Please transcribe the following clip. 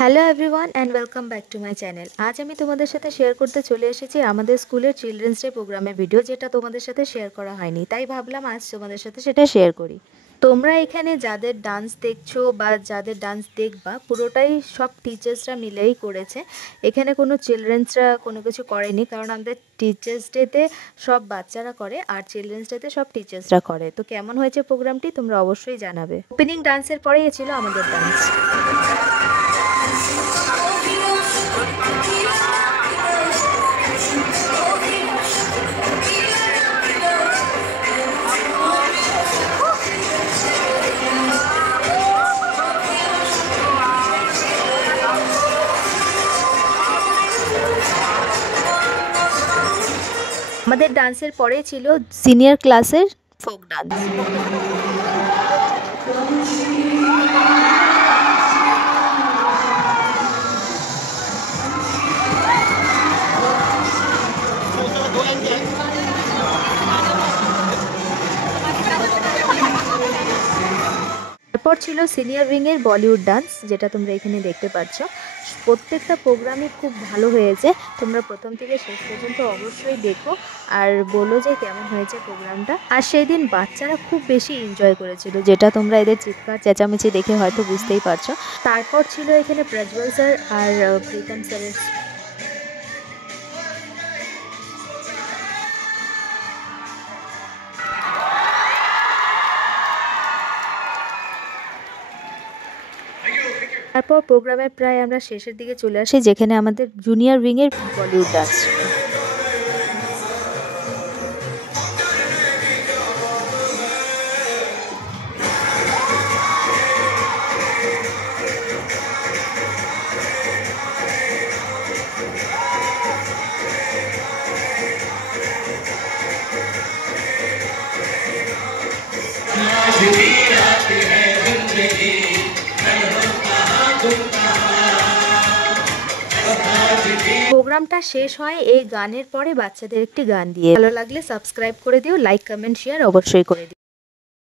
Hello everyone and welcome back to my channel. আজ আমি তোমাদের সাথে শেয়ার করতে চলে এসেছি আমাদের স্কুলের চিলড্রেন্স ডে প্রোগ্রামের ভিডিও, যেটা তোমাদের সাথে শেয়ার করা হয়নি, তাই ভাবলাম আজ তোমাদের সাথে সেটা শেয়ার করি। তোমরা এখানে যাদের ডান্স দেখছো বা যাদের ডান্স দেখবা, পুরোটাই সব টিচার্সরা মিলেই করেছে। এখানে কোনো চিলড্রেন্সরা কোনো কিছু করেনি, কারণ আমাদের টিচার্স ডেতে সব বাচ্চারা করে আর চিলড্রেন্স ডেতে সব টিচার্সরা করে। তো কেমন হয়েছে প্রোগ্রামটি তোমরা অবশ্যই জানাবে। ওপেনিং ডান্সের পরেই ছিল আমাদের ডান্স। আমাদের ডান্সের পরে ছিল সিনিয়র ক্লাসের ফোক ডান্স। তারপর ছিল সিনিয়র উইংয়ের বলিউড ডান্স, যেটা তোমরা এখানে দেখতে পাচ্ছ। প্রত্যেকটা প্রোগ্রামই খুব ভালো হয়েছে, তোমরা প্রথম থেকে শেষ পর্যন্ত অবশ্যই দেখো আর বলো যে কেমন হয়েছে প্রোগ্রামটা। আর সেই দিন বাচ্চারা খুব বেশি এনজয় করেছিল, যেটা তোমরা এদের চিৎকার চেঁচামেচি দেখে হয়তো বুঝতেই পারছো। তারপর ছিল এখানে প্রজ্বল স্যার আর প্রীতম স্যারের। তারপর প্রোগ্রামের প্রায় আমরা শেষের দিকে চলে আসি, যেখানে আমাদের জুনিয়র উইংয়ের বলিউড ডান্স। প্রোগ্রামটা শেষ হয় এই গানের পরে বাচ্চাদের একটি গান দিয়ে। ভালো লাগলে সাবস্ক্রাইব করে দিও, লাইক কমেন্ট শেয়ার অবশ্যই করে দিও।